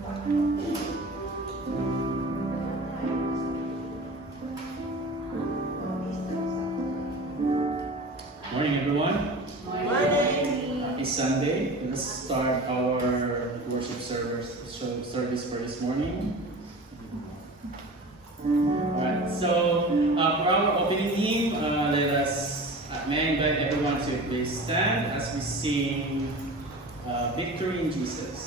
Morning, everyone. Morning. Happy Sunday. Let's start our worship service for this morning. Alright, so for our opening hymn, may I invite everyone to please stand as we sing Victory in Jesus.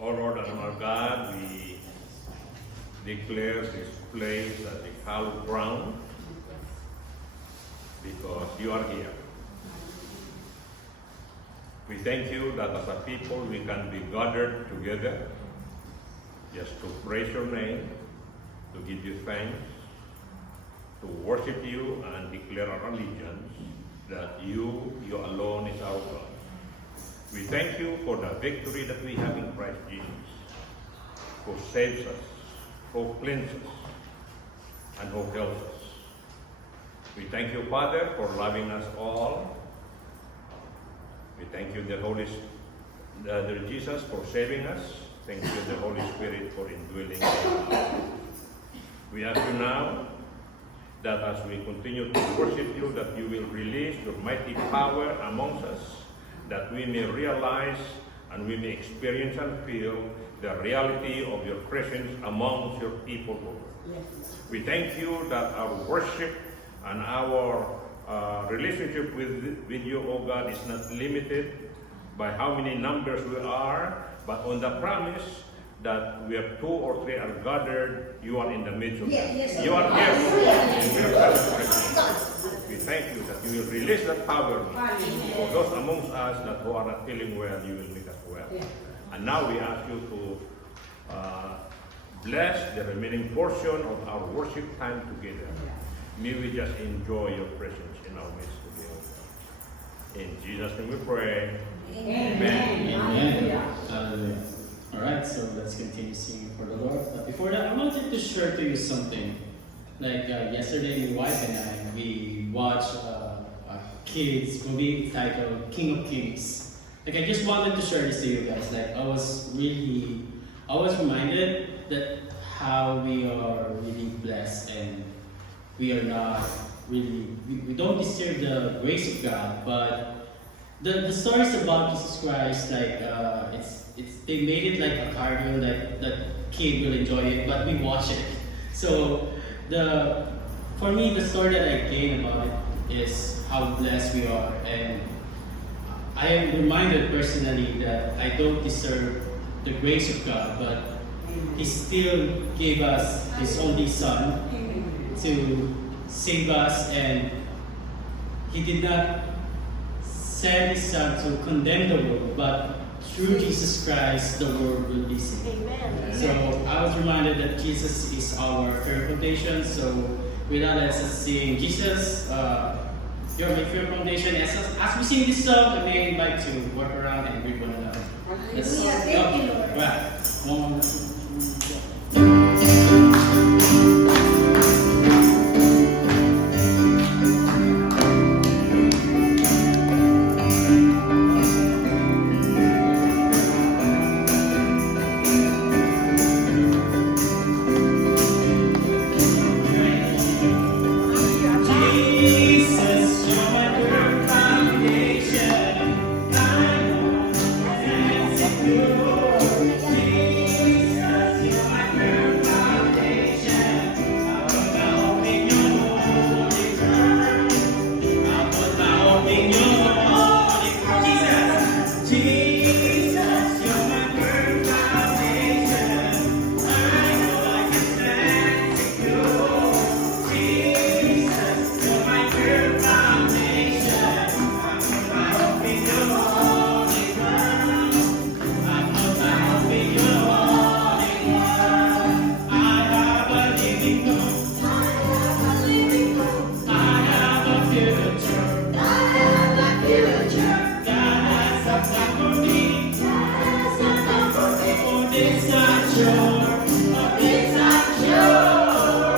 O Lord and our God, we declare this place as a hallowed ground because you are here. We thank you that as a people we can be gathered together just to praise your name, to give you thanks, to worship you and declare our allegiance that you alone is our God. We thank you for the victory that we have in Christ Jesus, who saves us, who cleanses us, and who helps us. We thank you, Father, for loving us all. We thank you, the Jesus, for saving us. Thank you, the Holy Spirit, for indwelling us. We ask you now that as we continue to worship you, that you will release your mighty power amongst us, that we may realize and we may experience and feel the reality of your presence amongst your people, Lord. Yes. We thank you that our worship and our relationship with you, O God, is not limited by how many numbers we are, but on the promise that we have 2 or 3 are gathered, you are in the midst of them. Yes, you are here. We thank you that you will release that power for those amongst us that who are not feeling well, you will make us well. And now we ask you to bless the remaining portion of our worship time together. May we just enjoy your presence in our midst today. In Jesus' name we pray. Amen. Amen. Alright, so let's continue singing for the Lord. But before that, I wanted to share to you something. Like yesterday, my wife and I, we watched a kids movie titled King of Kings. Like I just wanted to share this to you guys. Like I was reminded that how we are really blessed and we are not really, we don't deserve the grace of God, but the stories about Jesus Christ, like they made it like a cartoon that kid will enjoy it, but we watch it. So for me, the story that I gain about it is how blessed we are, and I am reminded personally that I don't deserve the grace of God, but He still gave us His only Son to save us, and He did not send His Son to condemn the world, but through Jesus Christ, the world will be saved. Amen. So I was reminded that Jesus is our firm foundation. So with that, let's just sing Jesus, you're my firm foundation. As we sing this song, I may invite to work around and greet one another. Let's Hallelujah. Thank you, Lord. Right. One, Jesus, you're my firm foundation. I know that's secure. Jesus, you're my firm foundation. I put my hope in your holy word. I put my hope in your holy word. Jesus, you're my firm foundation. I know I can stand secure. Jesus, you're my firm foundation. I put my hope in your holy word. I put my hope in your holy word. I have a living hope. I have a future. God has a plan for me. For this I'm sure. For this I'm sure.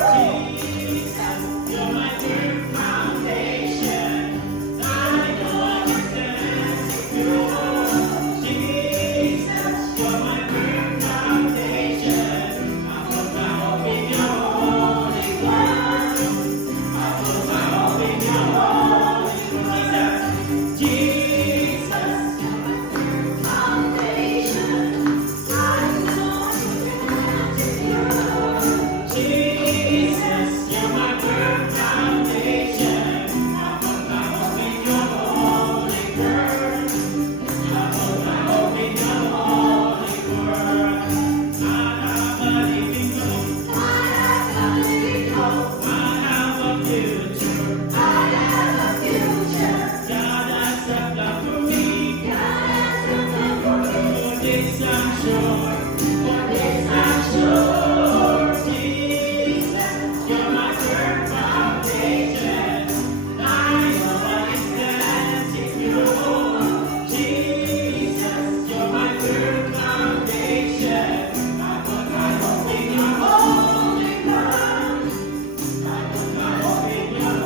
Jesus, you're my firm foundation. I know I can stand secure. Jesus, you're my firm foundation. I put my hope in your holy word. I put my hope in your holy word. Jesus, Jesus, you're my firm foundation. I put my hope in your holy word. I put my hope in your holy word. I have a living hope. I have a future. God has a plan for me. For this I'm sure. For this I'm sure. Jesus, you're my firm foundation. I know I can stand secure. Jesus, you're my firm foundation. I put my hope in your holy word. I put my hope in your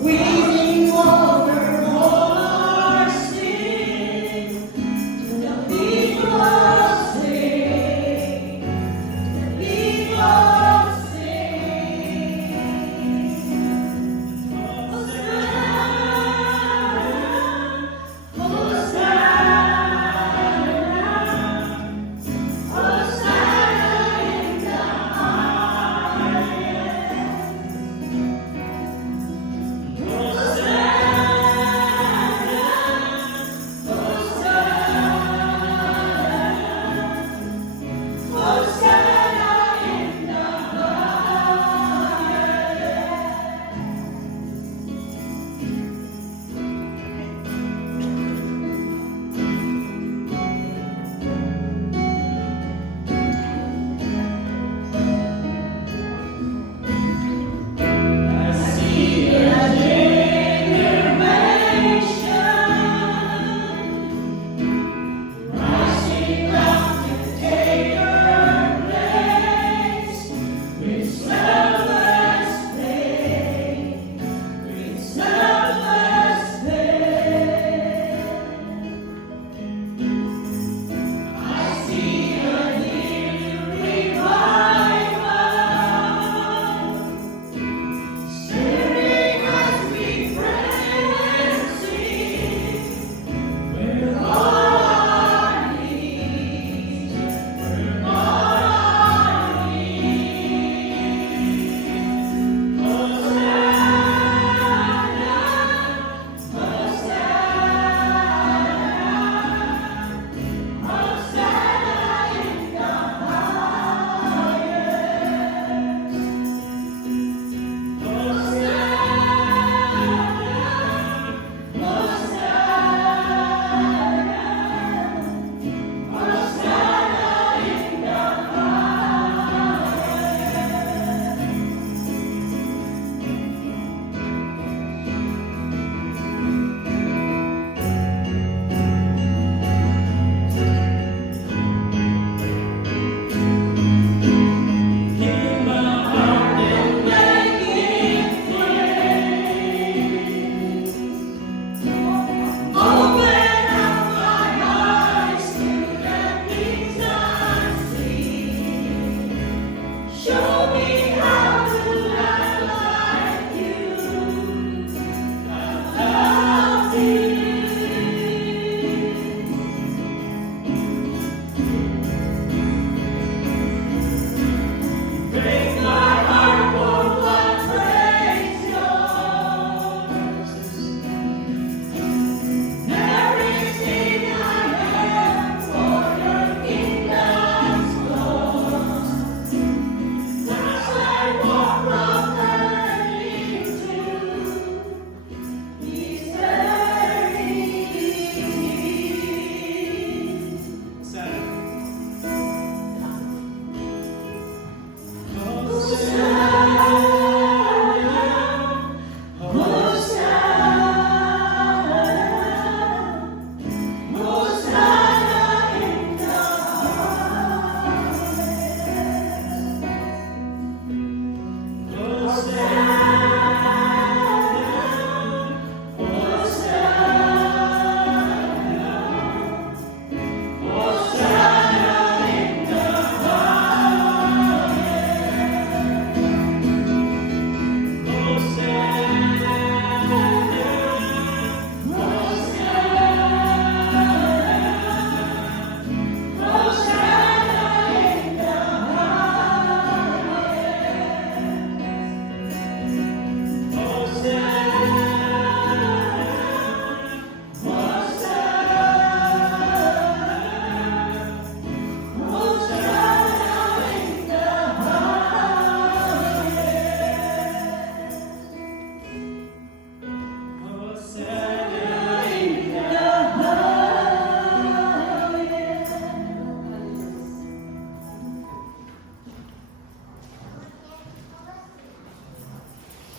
We need more.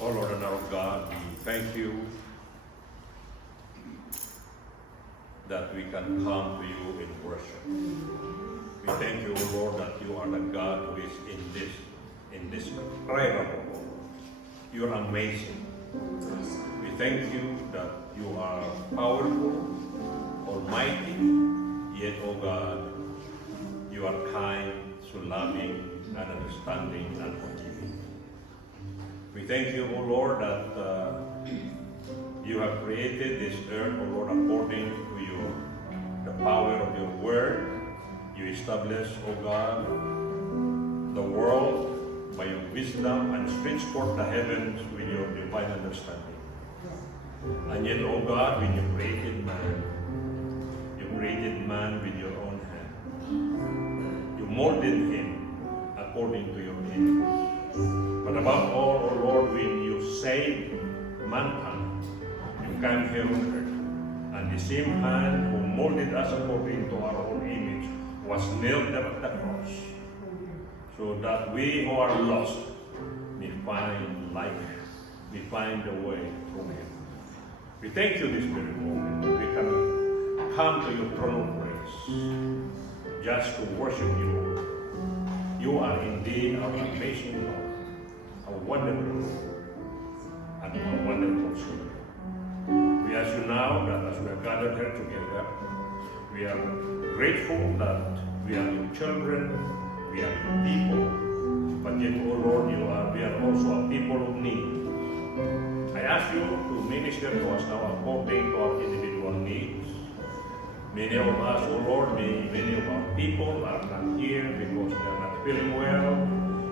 Oh Lord and our God, we thank you that we can come to you in worship. We thank you, Lord, that you are the God who is in this prayer. You are amazing. We thank you that you are powerful, almighty, yet, oh God, you are kind, so loving, and understanding, and forgiving. We thank you, O Lord, that you have created this earth, O Lord, according to the power of your word. You establish, O God, the world by your wisdom and stretch forth the heavens with your divine understanding. And yet, O God, when you created man with your own hand. You molded him according to your image. But above all, O Lord, when you saved mankind, you came here on earth, and the same hand who molded us according to our own image was nailed there at the cross, so that we who are lost may find life, may find the way through him. We thank you this very moment. We can come to your throne of grace just to worship you. You are indeed our amazing Lord, a wonderful Lord, and a wonderful Savior. We ask you now that as we are gathered here together, we are grateful that we are your children, we are your people, but yet, O Lord, we are also a people of need. I ask you to minister to us now according to our individual needs. Many of us, O Lord, many of our people are not here because they are not feeling well,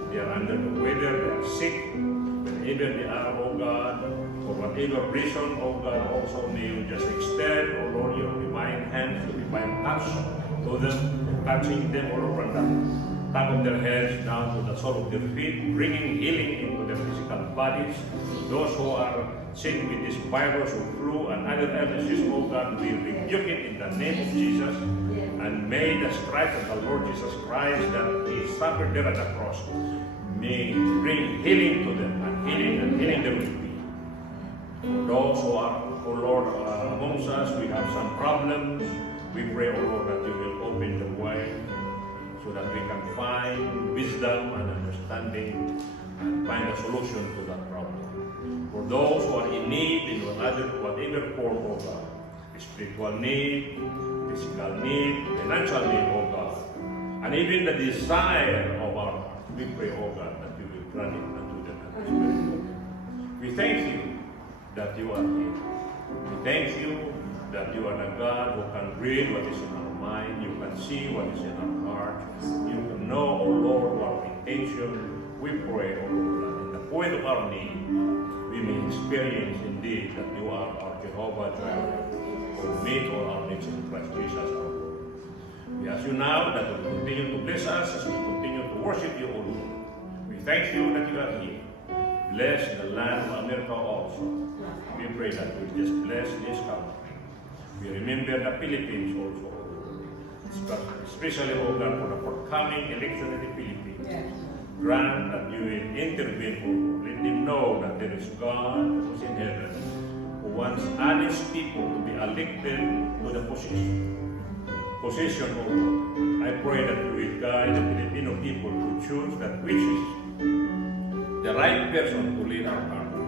they are under the weather, they are sick. Whenever they are, O God, for whatever reason, O God, also may you just extend, O Lord, your divine hand, your divine touch to them, touching them all over the top of their heads down to the sole of their feet, bringing healing into their physical bodies. Those who are sick with this virus or flu and other illnesses, oh God, we rebuke it in the name of Jesus. And may the stripes of the Lord Jesus Christ that He suffered there at the cross may bring healing to them, and healing them will be. For those who are, oh Lord, amongst us, we have some problems. We pray, oh Lord, that you will open the way so that we can find wisdom and understanding and find a solution to that problem. For those who are in need in whatever form, oh God, spiritual need, physical need, financial need, oh God, and even the desire of our heart, we pray, oh God, that you will grant it unto them at this very moment. We thank you that you are here. We thank you that you are the God who can read what is in our mind, you can see what is in our heart, you can know, oh Lord, our intention. We pray, oh Lord, that in the point of our need, we may experience indeed that you are our Jehovah Jireh, who meet all our needs in Christ Jesus our Lord. We ask you now that you continue to bless us as we continue to worship you, O Lord. We thank you that you are here. Bless the land of America also. We pray that you just bless this country. We remember the Philippines also, O Lord. Especially, O God, for the forthcoming election in the Philippines. Grant that you will intervene, O Lord. Let them know that there is God who is in heaven honest people to be elected to the position, O Lord. I pray that you will guide the Filipino people to choose that which is the right person to lead our country.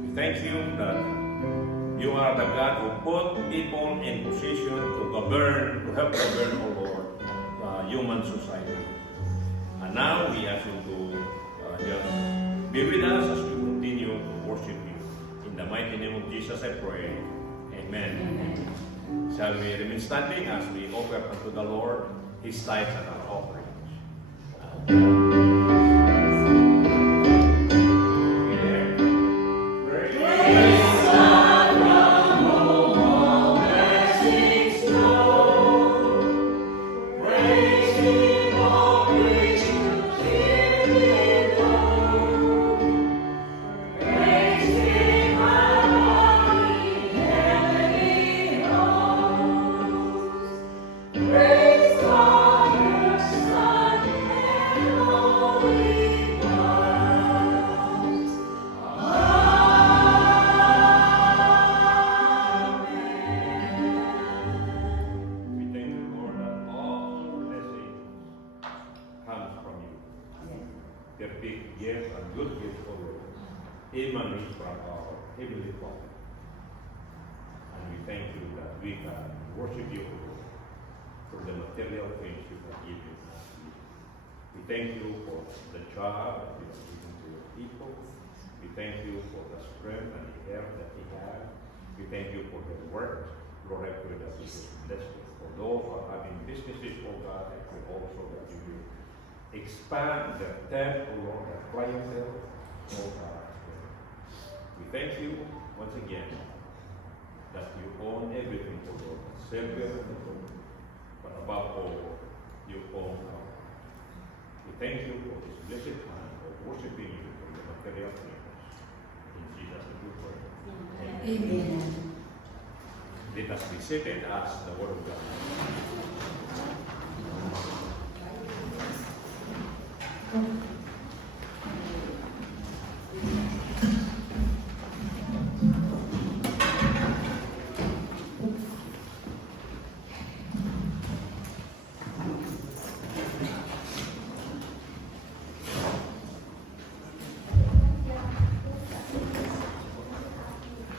We thank you that you are the God who put people in position to govern, to help govern, O Lord, the human society. And now we ask you to just be with us as we continue to worship you. In the mighty name of Jesus I pray. Amen. Shall we remain standing as we offer unto the Lord His tithes and our offerings? Perfect gift and good gift for you, emanates from our Heavenly Father. And we thank you that we can worship you for the material things you have given us. We thank you for the job that you have given to your people. We thank you for the strength and the health that we have. We thank you for the work. Lord, I pray that you will bless them. For those who are having businesses, oh God, I pray also that you will expand the tent, oh Lord, the clientele, oh God. We thank you once again that you own everything, oh Lord, the silver and the gold, but above all, you own our heart. We thank you for this blessed time of worshiping you for the material things. In Jesus' name we pray. Amen. Let us be seated as the word of God.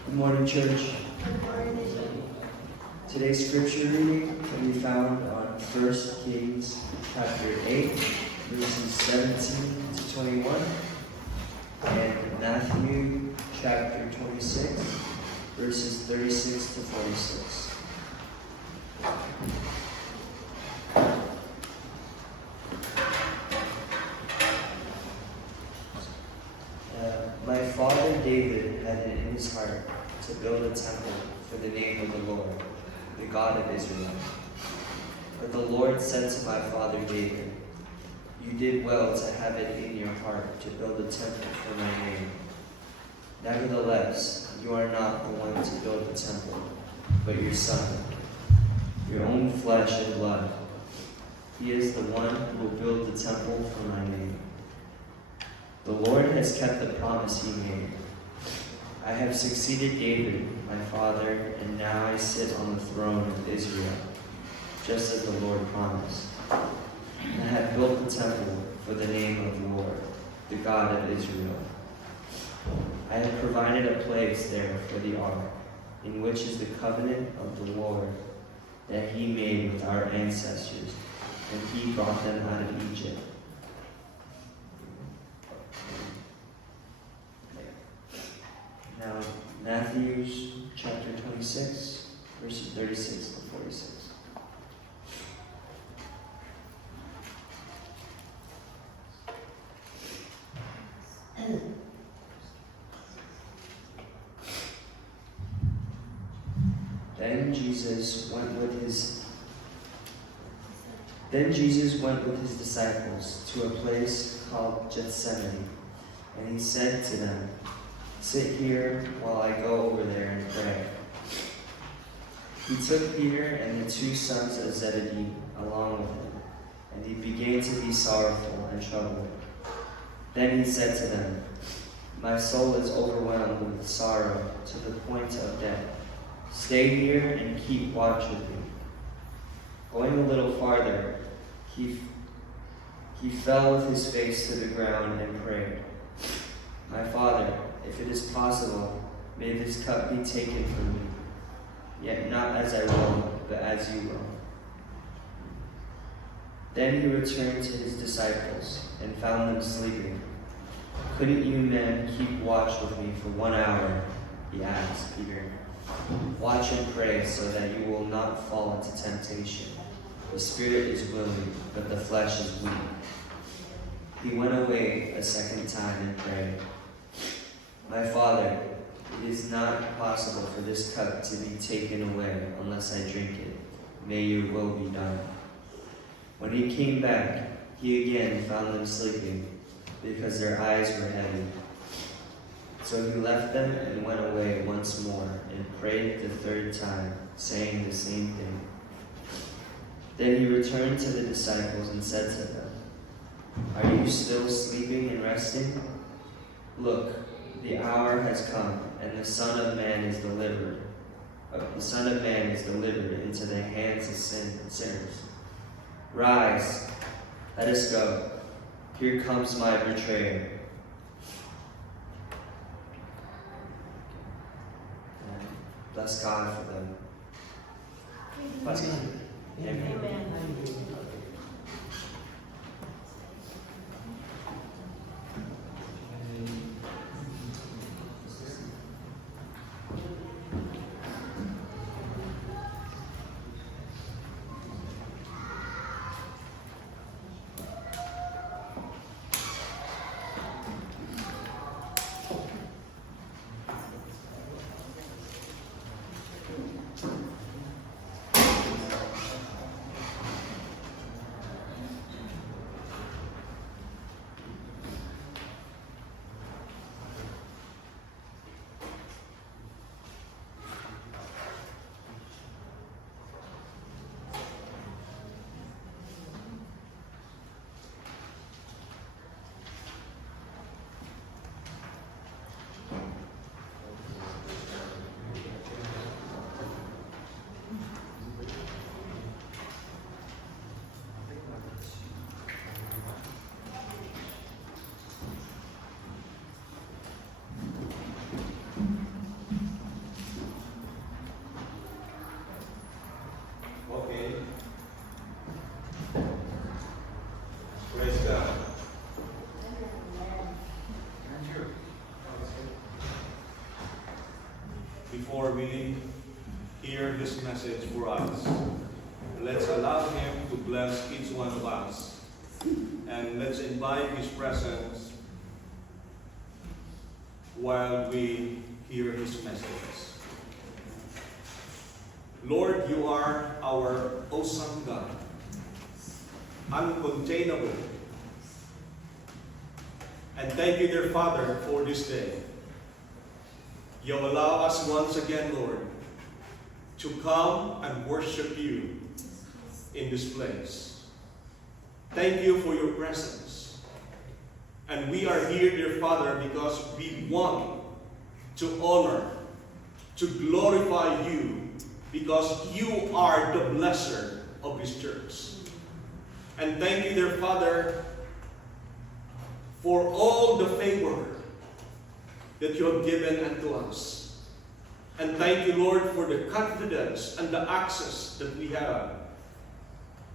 Good morning, church. Today's scripture reading can be found on 1 Kings chapter 8, verses 17 to 21, and Matthew chapter 26, verses 36 to 46. My father David had it in his heart to build a temple for the name of the Lord, the God of Israel. But the Lord said to my father David, "You did well to have it in your heart to build a temple for my name. Nevertheless, you are not the one to build the temple, but your son, your own flesh and blood. He is the one who will build the temple for my name. The Lord has kept the promise he made. I have succeeded David, my father, and now I sit on the throne of Israel, just as the Lord promised. I have built the temple for the name of the Lord, the God of Israel. I have provided a place there for the ark, in which is the covenant of the Lord that he made with our ancestors, and he brought them out of Egypt." Now, Matthew chapter 26, verses 36 to 46. Then Jesus went with his disciples to a place called Gethsemane, and he said to them, "Sit here while I go over there and pray." He took Peter and the two sons of Zebedee along with him, and he began to be sorrowful and troubled. Then he said to them, My soul is overwhelmed with sorrow to the point of death. Stay here and keep watch with me. Going a little farther, he fell with his face to the ground and prayed, My Father, if it is possible, may this cup be taken from me. Yet not as I will, but as you will. Then he returned to his disciples and found them sleeping. Couldn't you men keep watch with me for 1 hour? He asked Peter. Watch and pray so that you will not fall into temptation. The spirit is willing, but the flesh is weak. He went away a second time and prayed, My Father, it is not possible for this cup to be taken away unless I drink it. May your will be done. When he came back, he again found them sleeping, because their eyes were heavy. So he left them and went away once more and prayed the third time, saying the same thing. Then he returned to the disciples and said to them, Are you still sleeping and resting? Look, the hour has come, and the Son of Man is delivered. The Son of Man is delivered into the hands of sinners. Rise, let us go. Here comes my betrayer. And bless God for them. Bless God. Amen. Amen. Okay. Praise God. Before we hear this message for us, let's allow Him to bless each one of us. And let's invite His presence while we hear His message. Lord, you are our awesome God, uncontainable. And thank you, dear Father, for this day. You allow us once again, Lord, to come and worship you in this place. Thank you for your presence. And we are here, dear Father, because we want to honor, to glorify you, because you are the blesser of this church. And thank you, dear Father, for all the favor that you have given unto us. And thank you, Lord, for the confidence and the access that we have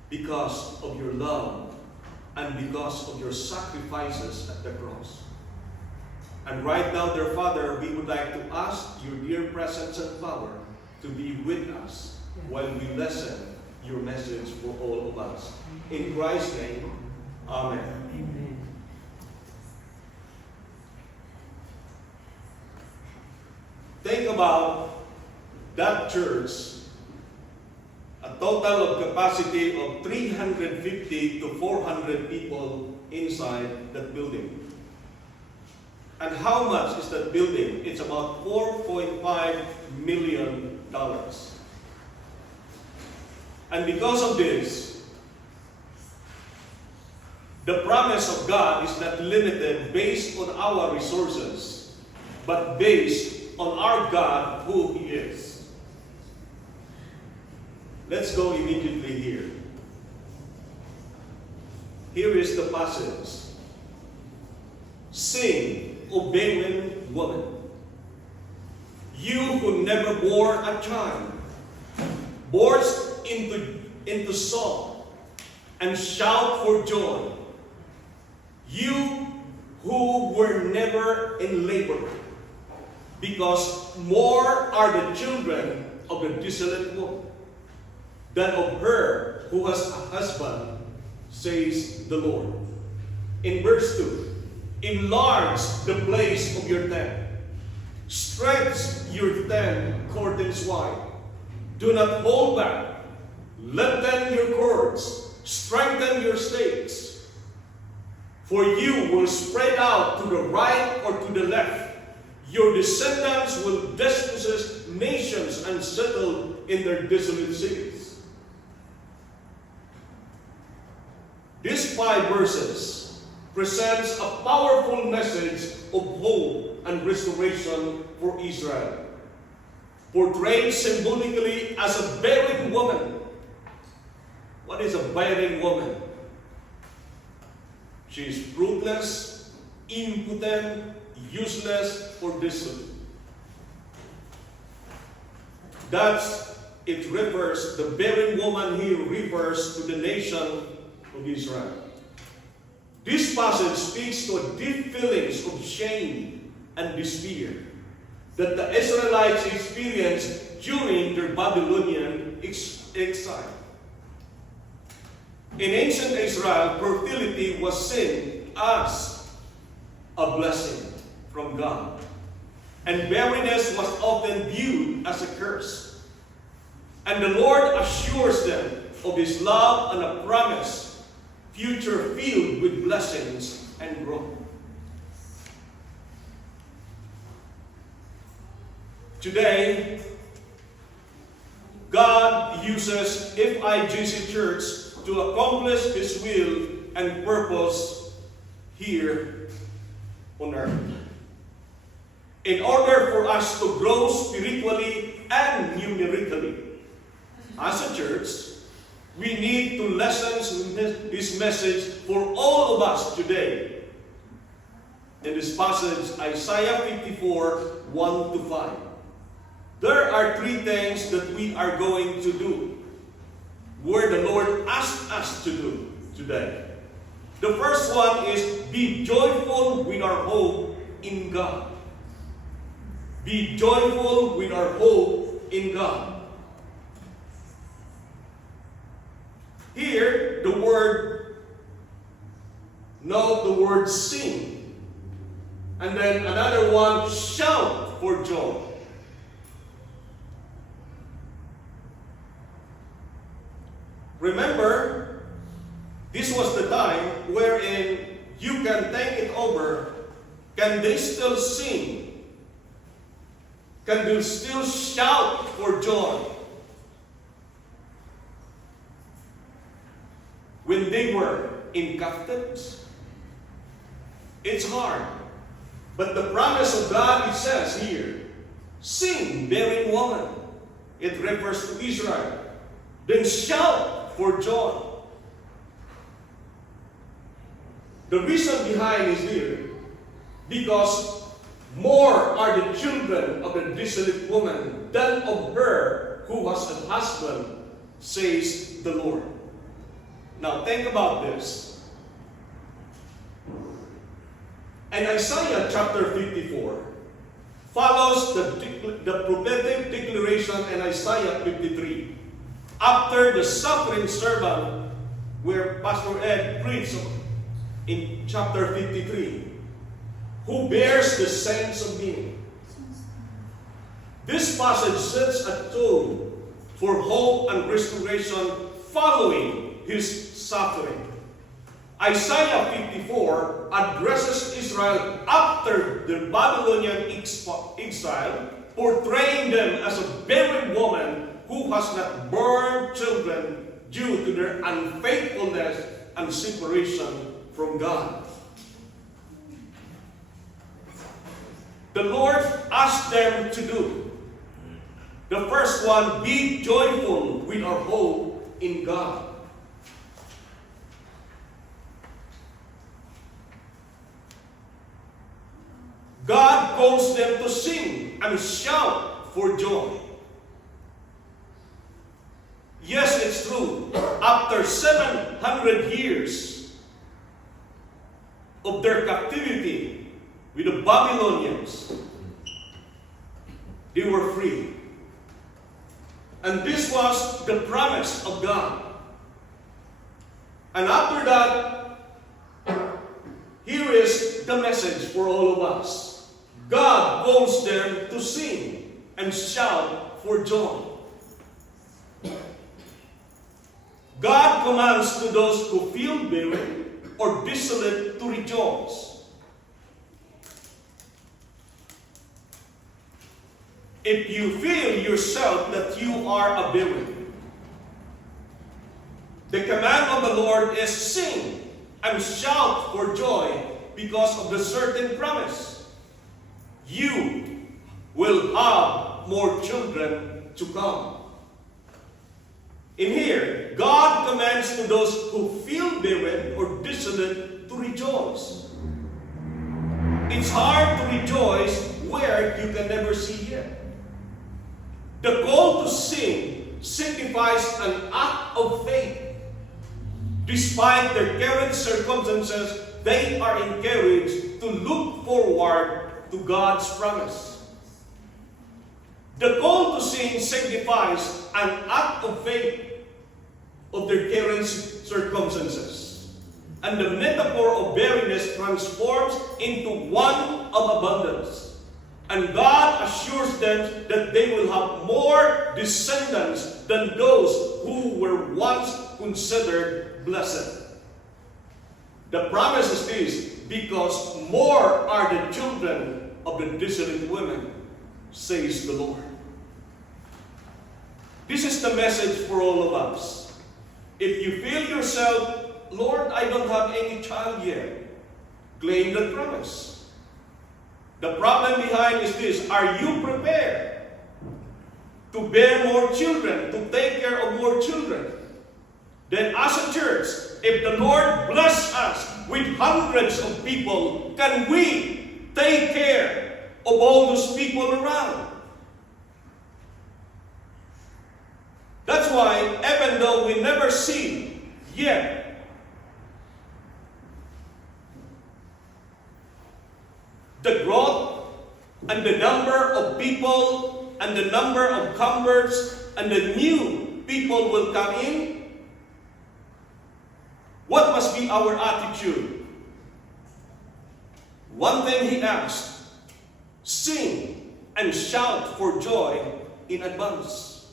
because of your love and because of your sacrifices at the cross. And right now, dear Father, we would like to ask your dear presence and power to be with us while we listen your message for all of us. In Christ's name, Amen. Amen. Think about that church, a total of capacity of 350 to 400 people inside that building. And how much is that building? It's about $4.5 million. And because of this, The promise of God is not limited based on our resources, but based on our God, who He is. Let's go immediately here. Here is the passage. Sing, O barren woman, you who never bore a child, burst into song and shout for joy. You who were never in labor, because more are the children of the desolate woman than of her who has a husband, says the Lord. In verse 2, enlarge the place of your tent. Stretch your tent curtains wide. Do not hold back. Lengthen your cords. Strengthen your stakes. For you will spread out to the right or to the left. Your descendants will dispossess nations and settle in their desolate cities. These 5 verses presents a powerful message of hope and restoration for Israel, portrayed symbolically as a barren woman. What is a barren woman? She is fruitless, impotent, useless, or desolate. The barren woman here refers to the nation of Israel. This passage speaks to deep feelings of shame and despair that the Israelites experienced during their Babylonian exile. In ancient Israel, fertility was seen as a blessing from God, and barrenness was often viewed as a curse. And the Lord assures them of His love and a promise, future filled with blessings and growth. Today, God uses FIGC Church to accomplish His will and purpose here on earth. In order for us to grow spiritually and numerically, as a church, we need to listen to His message for all of us today. In this passage, Isaiah 54, 1-5. There are 3 things that we are going to do, where the Lord asked us to do today. The first one is be joyful with our hope in God. Be joyful with our hope in God. Here, note the word sing. And then another one, shout for joy. Remember, this was the time wherein you can think it over. Can they still sing? Can they still shout for joy? When they were in captivity? It's hard. But the promise of God, it says here, sing, barren woman. It refers to Israel. Then shout for joy. The reason behind is here, because more are the children of the desolate woman than of her who has a husband, says the Lord. Now think about this. And Isaiah chapter 54 follows the prophetic declaration in Isaiah 53. After the suffering servant, where Pastor Ed preached in chapter 53, who bears the sense of meaning. This passage sets a tone for hope and restoration following his suffering. Isaiah 54 addresses Israel after the Babylonian exile, portraying them as a barren woman who has not borne children due to their unfaithfulness and separation from God. The Lord asked them to do. The first one, be joyful with our hope in God. God calls them to sing and shout for joy. Yes, it's true. After 700 years of their captivity with the Babylonians, they were free. And this was the promise of God. And after that, here is the message for all of us. God calls them to sing and shout for joy. God commands to those who feel barren or desolate to rejoice. If you feel yourself that you are a barren, the command of the Lord is sing and shout for joy because of the certain promise. You will have more children to come. In here, God commands to those who feel barren or desolate to rejoice. It's hard to rejoice where you can never see yet. The call to sing signifies an act of faith. Despite their current circumstances, they are encouraged to look forward to God's promise. The call to sing signifies an act of faith of their current circumstances. And the metaphor of barrenness transforms into one of abundance. And God assures them that they will have more descendants than those who were once considered blessed. The promise is this, because more are the children of the desolate women, says the Lord. This is the message for all of us. If you feel yourself, Lord, I don't have any child yet, claim the promise. The problem behind is this, are you prepared to bear more children, to take care of more children? Then as a church, if the Lord bless us with hundreds of people, can we take care of all those people around? That's why, even though we never see yet the growth and the number of people and the number of converts and the new people will come in, what must be our attitude? One thing he asked, sing and shout for joy in advance.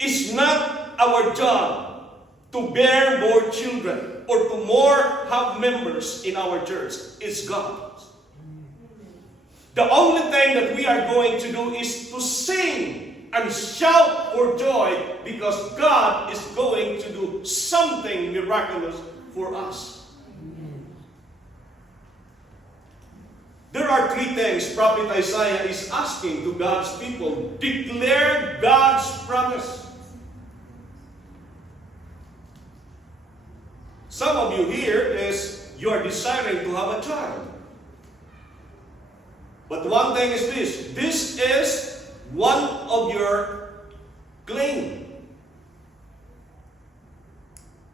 It's not our job to bear more children or to more have members in our church. It's God's. The only thing that we are going to do is to sing and shout for joy because God is going to do something miraculous for us. There are three things Prophet Isaiah is asking to God's people. Declare God's promise. Some of you here is you are desiring to have a child. But one thing is this. This is one of your claim.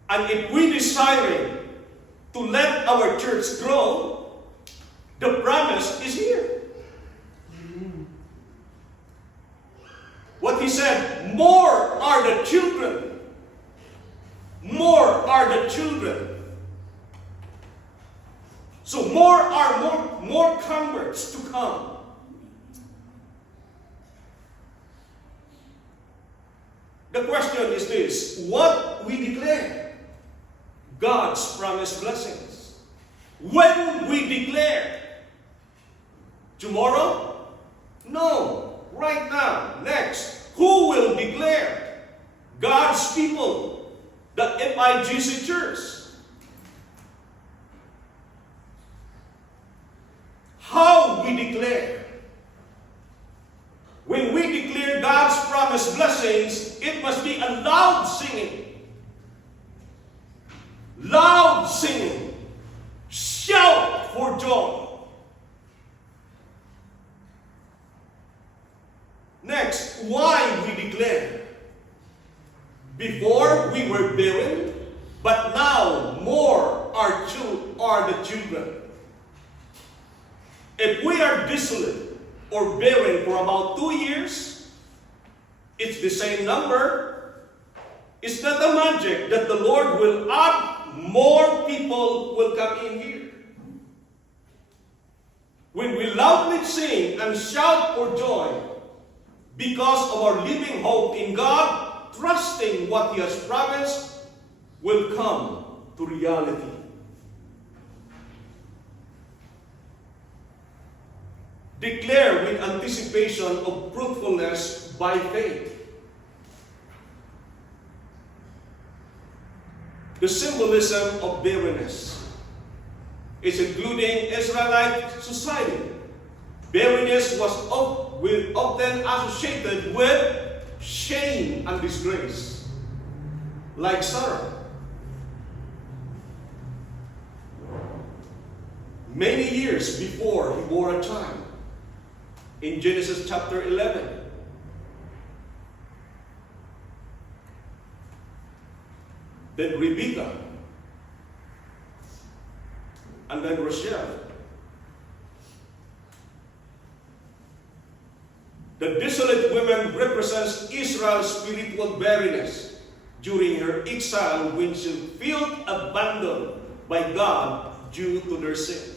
And if we desire to let our church grow, the promise is here. What he said, more are the children. More are the children. So more converts to come. The question is this, what we declare? God's promised blessings. When we declare? Tomorrow? No. Right now. Next. Who will declare? God's people. The FIGC Church. how we declare. When we declare God's promised blessings, it must be a loud singing. Loud singing. Shout for joy. Next, why we declare. Before we were barren, but now more are the children. If we are desolate or barren for about 2 years, it's the same number. It's not a magic that the Lord will add more people will come in here. When we loudly sing and shout for joy because of our living hope in God, trusting what He has promised will come to reality. Declare with anticipation of fruitfulness by faith. The symbolism of barrenness is including Israelite society. Barrenness was often associated with shame and disgrace, like Sarah. Many years before he bore a child, in Genesis chapter 11, then Rebekah, and then Rachel. The desolate woman represents Israel's spiritual barrenness during her exile when she felt abandoned by God due to their sins.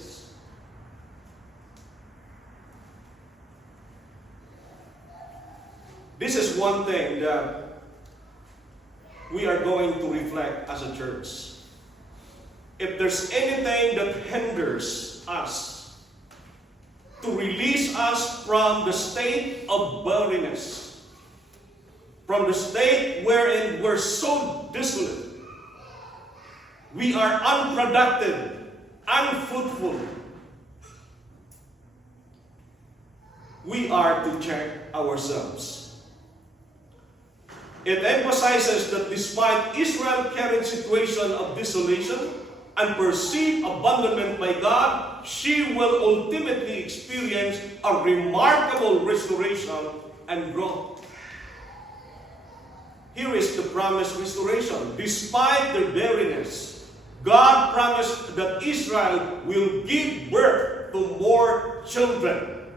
This is one thing that we are going to reflect as a church. If there's anything that hinders us to release us from the state of barrenness, from the state wherein we're so desolate, we are unproductive, unfruitful, we are to check ourselves. It emphasizes that despite Israel's current situation of desolation and perceived abandonment by God, she will ultimately experience a remarkable restoration and growth. Here is the promised restoration. Despite their barrenness, God promised that Israel will give birth to more children.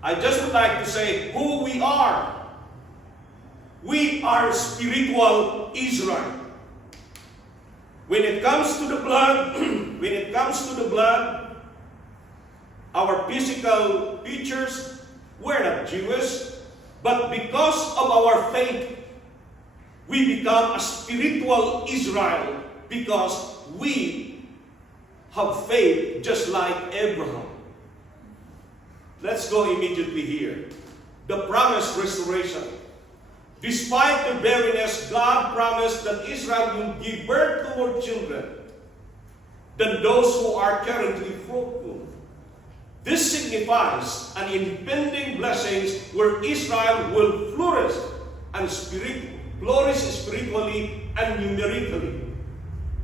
I just would like to say who we are. We are spiritual Israel. When it comes to the blood, our physical features, we're not Jewish, but because of our faith, we become a spiritual Israel because we have faith just like Abraham. Let's go immediately here. The promised restoration. Despite the barrenness, God promised that Israel will give birth to more children than those who are currently fruitful. This signifies an impending blessings where Israel will flourish spiritually and numerically.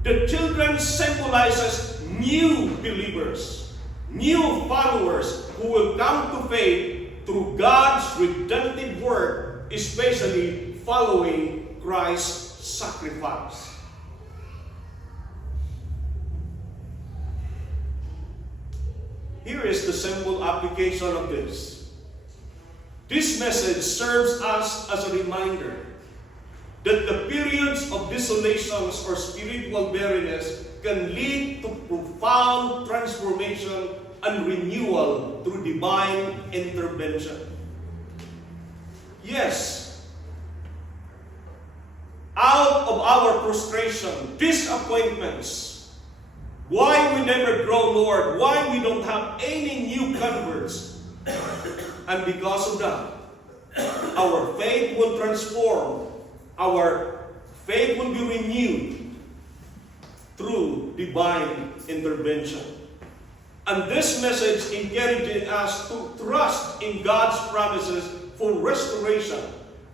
The children symbolizes new believers, new followers who will come to faith through God's redemptive work, especially following Christ's sacrifice. Here is the simple application of this. This message serves us as a reminder that the periods of desolations or spiritual barrenness can lead to profound transformation and renewal through divine intervention. Yes, out of our frustration, disappointments, why we never grow, Lord, why we don't have any new converts, and because of that, our faith will transform, our faith will be renewed through divine intervention. And this message encourages us to trust in God's promises for restoration,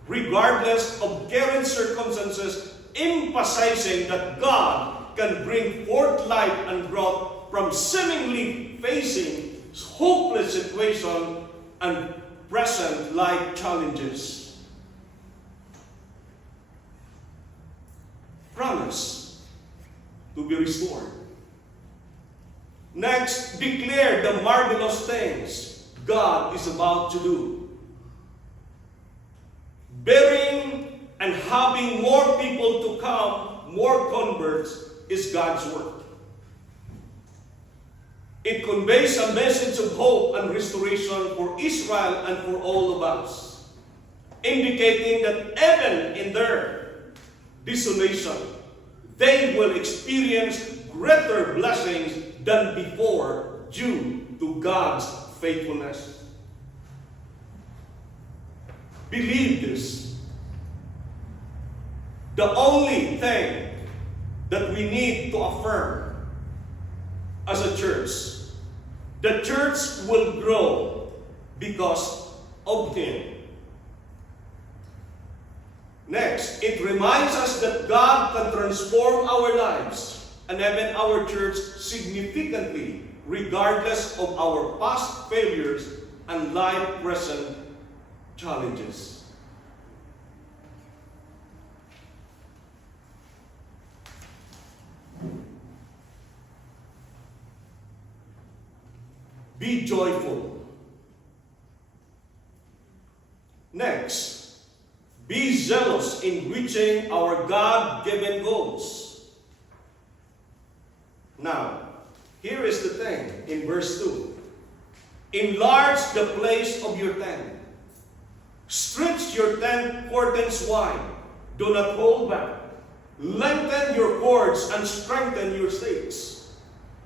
regardless of current circumstances, emphasizing that God can bring forth life and growth from seemingly facing hopeless situation and present life challenges. Promise to be restored. Next, declare the marvelous things God is about to do. Bearing and having more people to come, more converts, is God's work. It conveys a message of hope and restoration for Israel and for all of us, indicating that even in their desolation, they will experience greater blessings than before due to God's faithfulness. Believe this. The only thing that we need to affirm as a church, the church will grow because of Him. Next, it reminds us that God can transform our lives and even our church significantly, regardless of our past failures and life present challenges. Be joyful. Next, be zealous in reaching our God-given goals. Now, here is the thing in verse 2. Enlarge the place of your tent. Stretch your tent curtains wide. Do not hold back. Lengthen your cords and strengthen your stakes.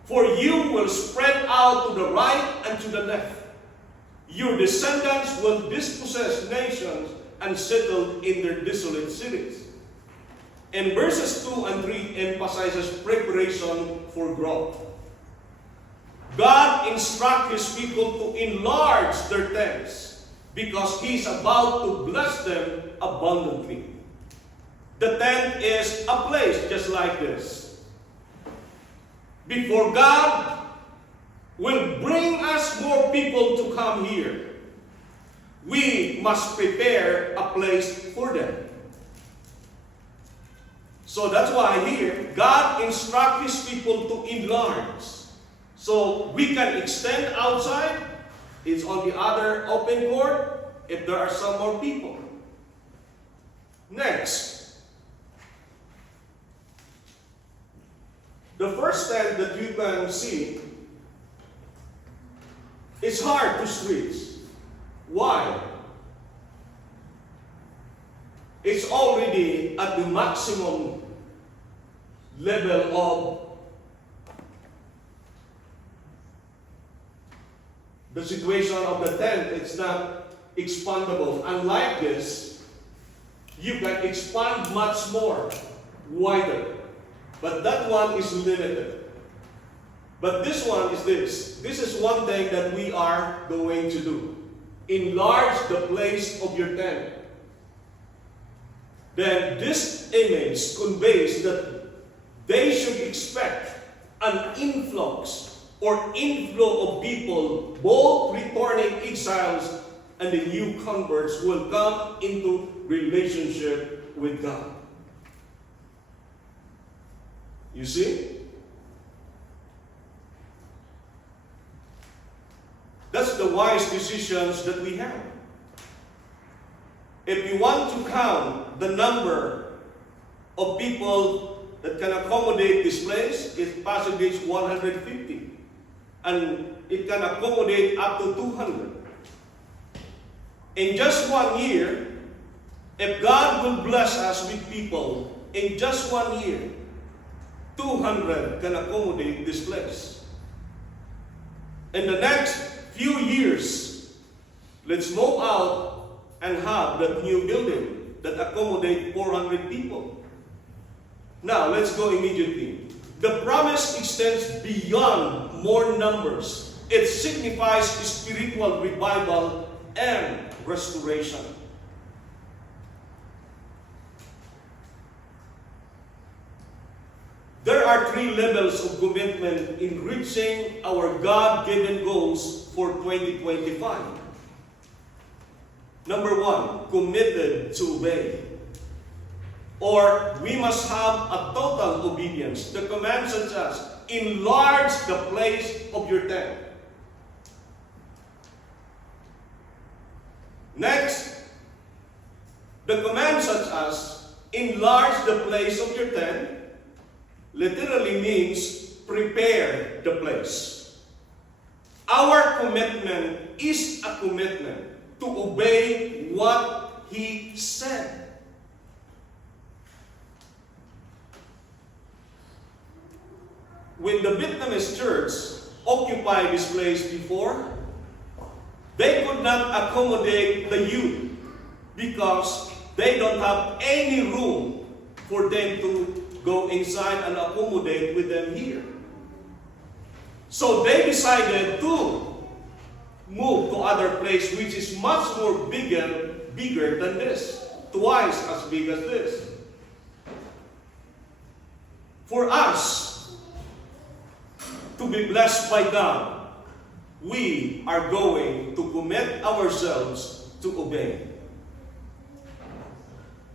For you will spread out to the right and to the left. Your descendants will dispossess nations and settle in their desolate cities. And verses 2 and 3 emphasizes preparation for growth. God instructs His people to enlarge their tents because He is about to bless them abundantly. The tent is a place just like this. Before God will bring us more people to come here, we must prepare a place for them. So that's why here, God instructs His people to enlarge. So we can extend outside. It's on the other open court if there are some more people. Next, the first tent that you can see, it's hard to stretch. Why? It's already at the maximum level of the situation of the tent. It's not expandable. Unlike this, you can expand much more, wider. But that one is limited. But this one is this. This is one thing that we are going to do. Enlarge the place of your tent. Then this image conveys that they should expect an influx or inflow of people, both returning exiles and the new converts will come into relationship with God. You see? That's the wise decisions that we have. If you want to count the number of people that can accommodate this place, it possibly is 150. And it can accommodate up to 200. In just 1 year, if God will bless us with people, in just 1 year, 200 can accommodate this place. In the next few years, let's move out and have that new building that accommodate 400 people. Now, let's go immediately. The promise extends beyond more numbers. It signifies spiritual revival and restoration. There are 3 levels of commitment in reaching our God-given goals for 2025. Number 1, committed to obey. Or we must have a total obedience. The command such as, enlarge the place of your tent. Next, the command such as, enlarge the place of your tent, literally means prepare the place. Our commitment is a commitment to obey what He said. When the Vietnamese church occupied this place before, they could not accommodate the youth because they don't have any room for them to go inside and accommodate with them here. So they decided to move to other place which is much more bigger than this, twice as big as this. For us to be blessed by God, we are going to commit ourselves to obey.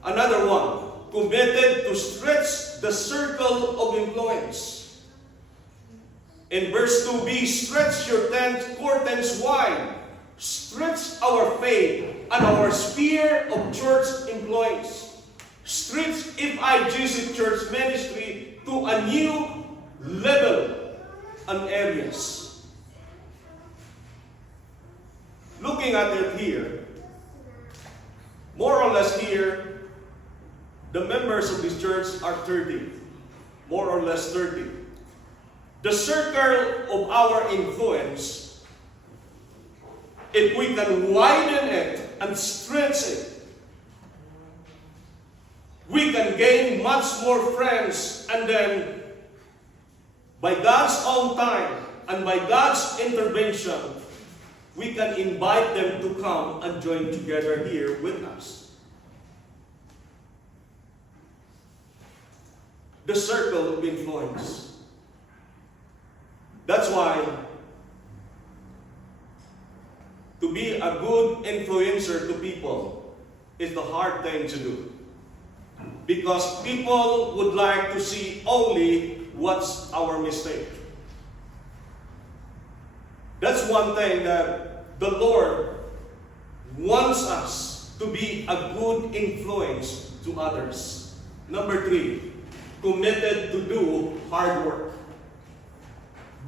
Another one, committed to stretch the circle of influence. In verse 2b, stretch your curtains wide. Stretch our faith and our sphere of church influence. Stretch FIGC Church ministry to a new level and areas. Looking at it here, more or less here, the members of this church are 30, more or less 30. The circle of our influence, if we can widen it and stretch it, we can gain much more friends, and then by God's own time and by God's intervention, we can invite them to come and join together here with us. The circle of influence. That's why to be a good influencer to people is the hard thing to do. Because people would like to see only what's our mistake. That's one thing that the Lord wants us to be a good influence to others. Number 3, committed to do hard work.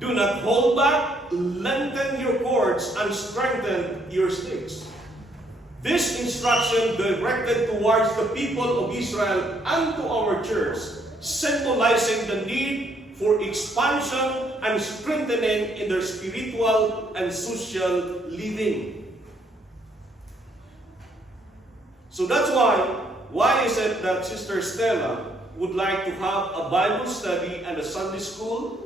Do not hold back, lengthen your cords, and strengthen your sticks. This instruction directed towards the people of Israel and to our church, symbolizing the need for expansion and strengthening in their spiritual and social living. So that's why is it that Sister Stella would like to have a Bible study and a Sunday school?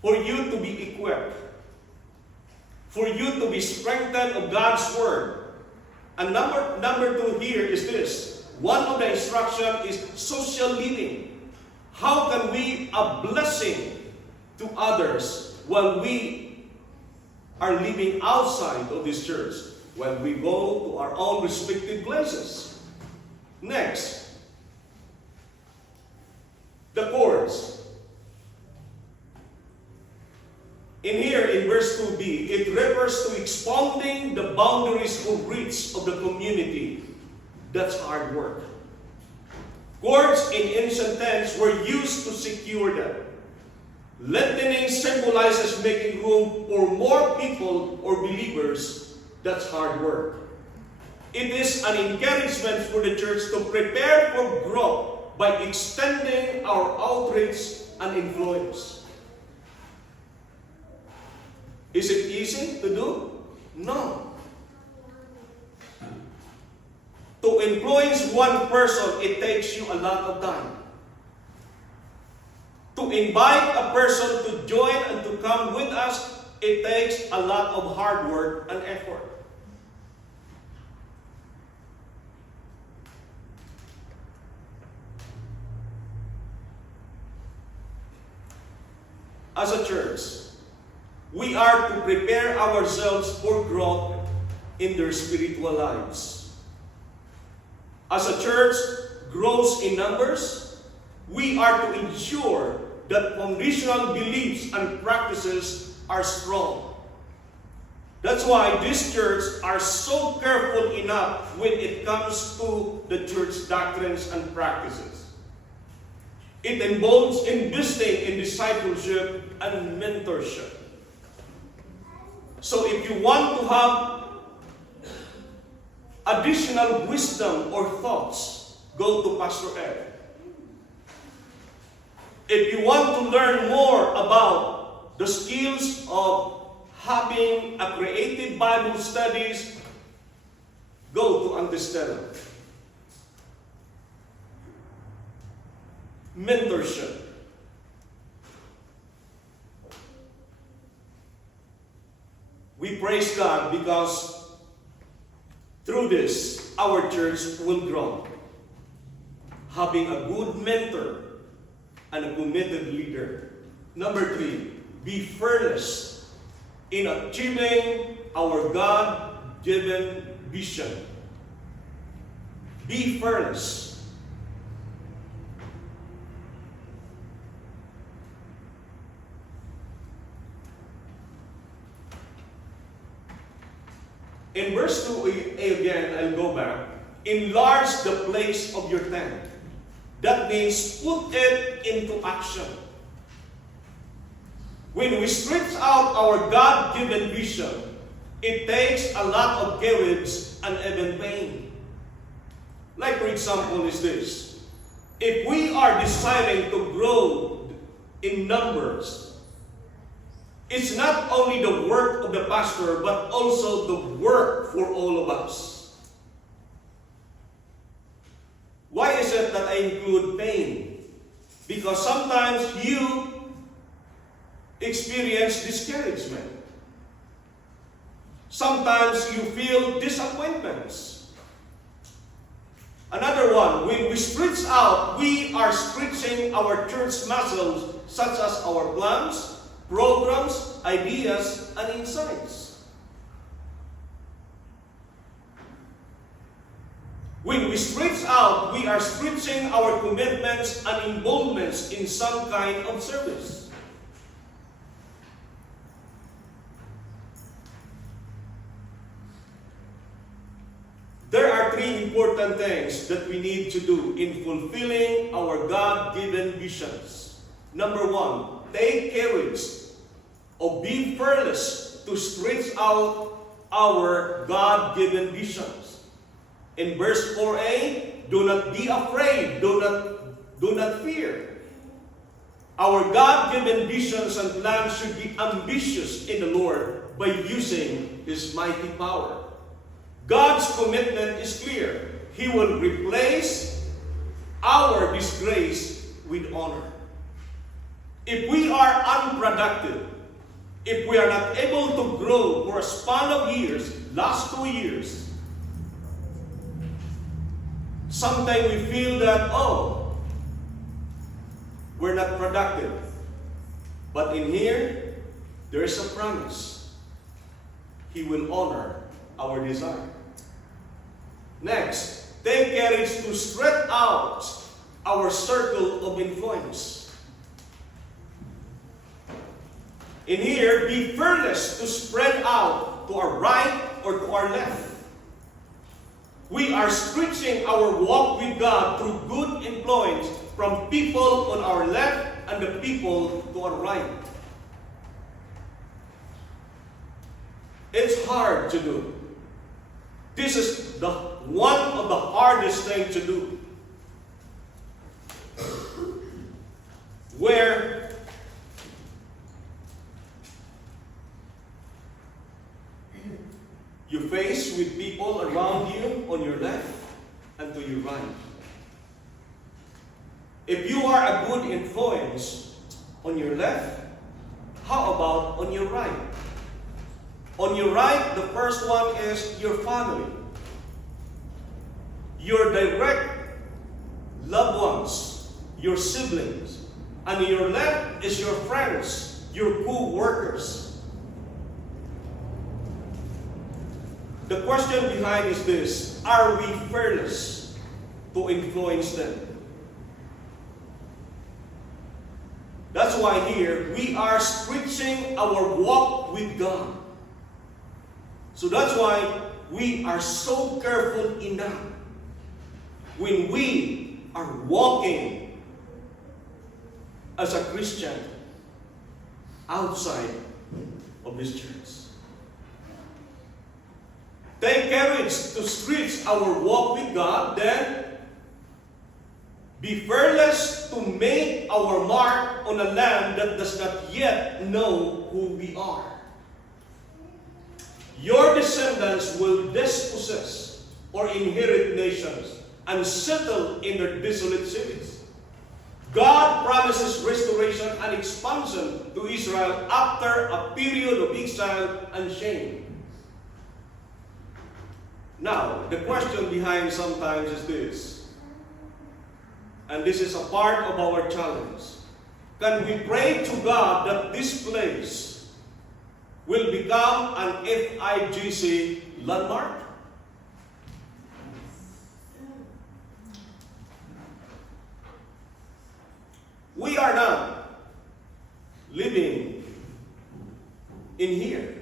For you to be equipped, for you to be strengthened of God's Word. And number 2 here is this. One of the instruction is social living. How can we a blessing to others while we are living outside of this church, when we go to our own respective places? Next, the cords. In here, in verse 2b, it refers to expounding the boundaries of reach of the community. That's hard work. Cords in ancient times were used to secure them. Lengthening symbolizes making room for more people or believers. That's hard work. It is an encouragement for the church to prepare for growth by extending our outreach and influence. Is it easy to do? No. To influence one person, it takes you a lot of time. To invite a person to join and to come with us, it takes a lot of hard work and effort. As a church, we are to prepare ourselves for growth in their spiritual lives. As a church grows in numbers, we are to ensure that foundational beliefs and practices are strong. That's why these churches are so careful enough when it comes to the church doctrines and practices. It involves investing in discipleship and mentorship. So if you want to have additional wisdom or thoughts, go to Pastor Ed. If you want to learn more about the skills of having a creative Bible studies, go to Auntie Stella. Mentorship. We praise God because through this, our church will grow. Having a good mentor and a committed leader. Number 3, be fearless in achieving our God-given vision. Be fearless. In verse 2 again, I'll go back. Enlarge the place of your tent. That means put it into action. When we stretch out our God-given vision, it takes a lot of courage and even pain. Like for example is this. If we are deciding to grow in numbers, it's not only the work of the pastor, but also the work for all of us. Why is it that I include pain? Because sometimes you experience discouragement. Sometimes you feel disappointments. Another one, when we stretch out, we are stretching our church muscles, such as our plans, programs, ideas, and insights. When we stretch out, we are stretching our commitments and involvements in some kind of service. There are 3 important things that we need to do in fulfilling our God-given visions. Number 1, take courage or be fearless to stretch out our God-given visions. In verse 4a, do not be afraid, do not fear. Our God-given visions and plans should be ambitious in the Lord by using His mighty power. God's commitment is clear. He will replace our disgrace with honor. If we are unproductive, if we are not able to grow for a span of years, last 2 years, sometimes we feel that, we're not productive. But in here, there is a promise. He will honor our desire. Next, take courage to stretch out our circle of influence. In here, be fearless to spread out to our right or to our left. We are stretching our walk with God through good influence from people on our left and the people to our right. It's hard to do. This is one of the hardest things to do. Where you face with people around you on your left and to your right. If you are a good influence, on your left? How about on your right? On your right, the first one is your family. Your direct loved ones, your siblings. And on your left is your friends, your co-workers. The question behind is this: are we fearless to influence them? That's why here we are stretching our walk with God. So that's why we are so careful enough when we are walking as a Christian outside of this church. Take courage to stretch our walk with God, then be fearless to make our mark on a land that does not yet know who we are. Your descendants will dispossess or inherit nations and settle in their desolate cities. God promises restoration and expansion to Israel after a period of exile and shame. Now, the question behind sometimes is this, and this is a part of our challenge. Can we pray to God that this place will become an FIGC landmark? We are not living in here.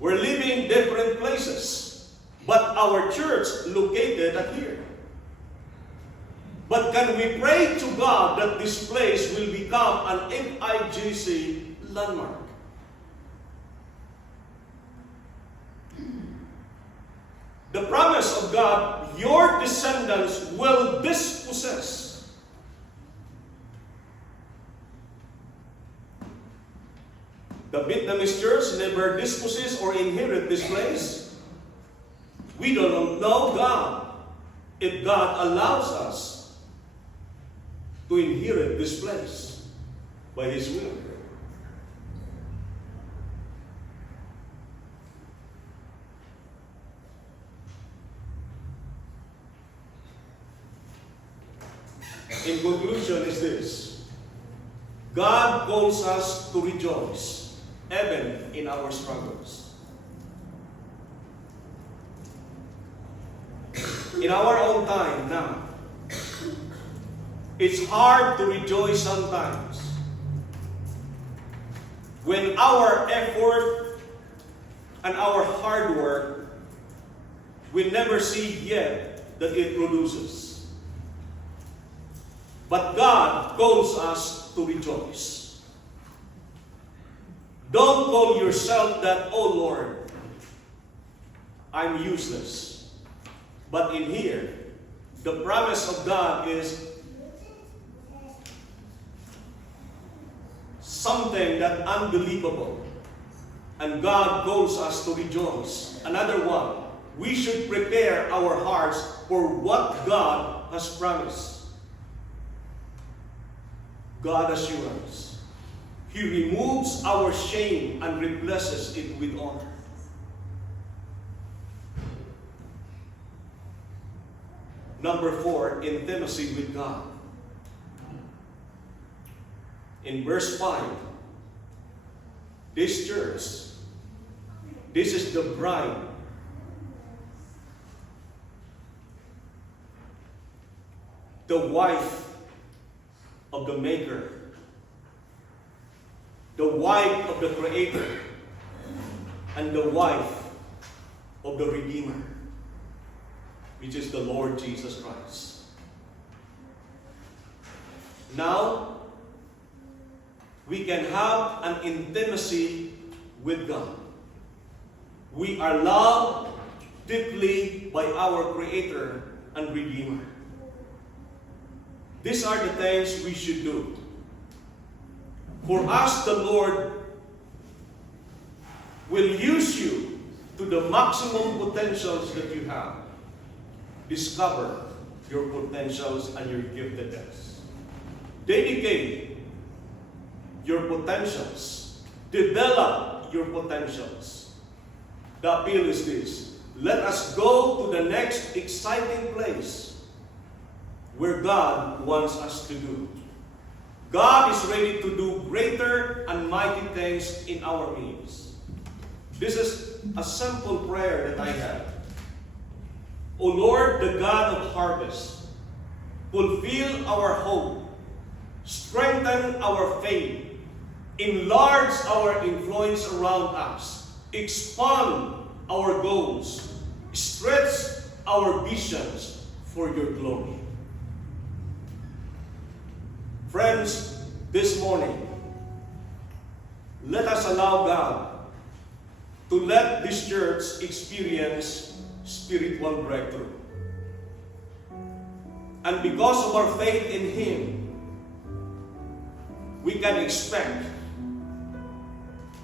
We're living in different places, but our church located at here. But can we pray to God that this place will become an FIGC landmark? The promise of God, your descendants will dispossess. The Vietnamese church never dispossess or inherit this place. We don't know God if God allows us to inherit this place by His will. In conclusion is this: God calls us to rejoice even in our struggles. In our own time now, it's hard to rejoice sometimes when our effort and our hard work, we never see yet that it produces. But God calls us to rejoice. Don't call yourself that, oh Lord, I'm useless. But in here, the promise of God is something that unbelievable. And God calls us to rejoice. Another one, we should prepare our hearts for what God has promised. God assurance. He removes our shame and replaces it with honor. Number 4, intimacy with God. In verse 5, this church, this is the bride. The wife of the Maker. The wife of the Creator. And the wife of the Redeemer, which is the Lord Jesus Christ. Now, we can have an intimacy with God. We are loved deeply by our Creator and Redeemer. These are the things we should do. For us, the Lord will use you to the maximum potentials that you have. Discover your potentials and your giftedness. dedicate your potentials, develop your potentials. The appeal is this: let us go to the next exciting place where God wants us to do. God is ready to do greater and mighty things in our midst. This is a simple prayer that I have. O Lord, the God of harvest, fulfill our hope, strengthen our faith, enlarge our influence around us, expand our goals, stretch our visions for your glory. Friends, this morning, let us allow God to let this church experience spiritual breakthrough. And because of our faith in Him, we can expect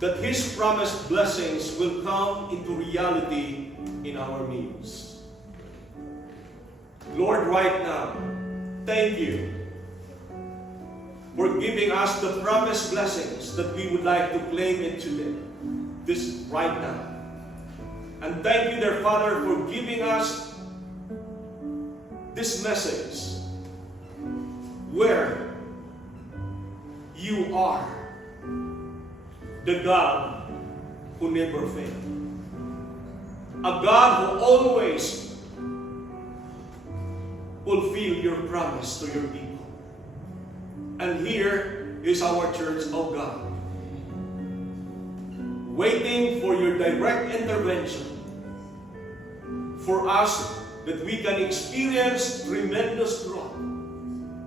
that His promised blessings will come into reality in our midst. Lord, right now, thank you for giving us the promised blessings that we would like to claim it today, this right now. And thank you, dear Father, for giving us this message where you are the God who never fails. A God who always fulfill your promise to your people. And here is our church, oh God, waiting for your direct intervention for us that we can experience tremendous growth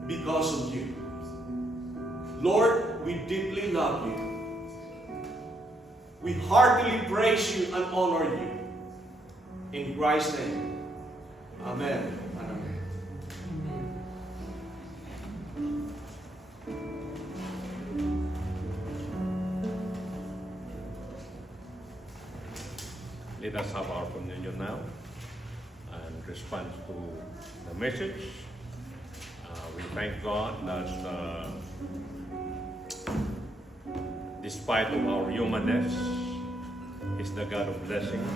because of you. Lord, we deeply love you. We heartily praise you and honor you. In Christ's name, amen and amen. Let us have our communion now and respond to the message. We thank God that despite of our humanness, He's the God of blessings.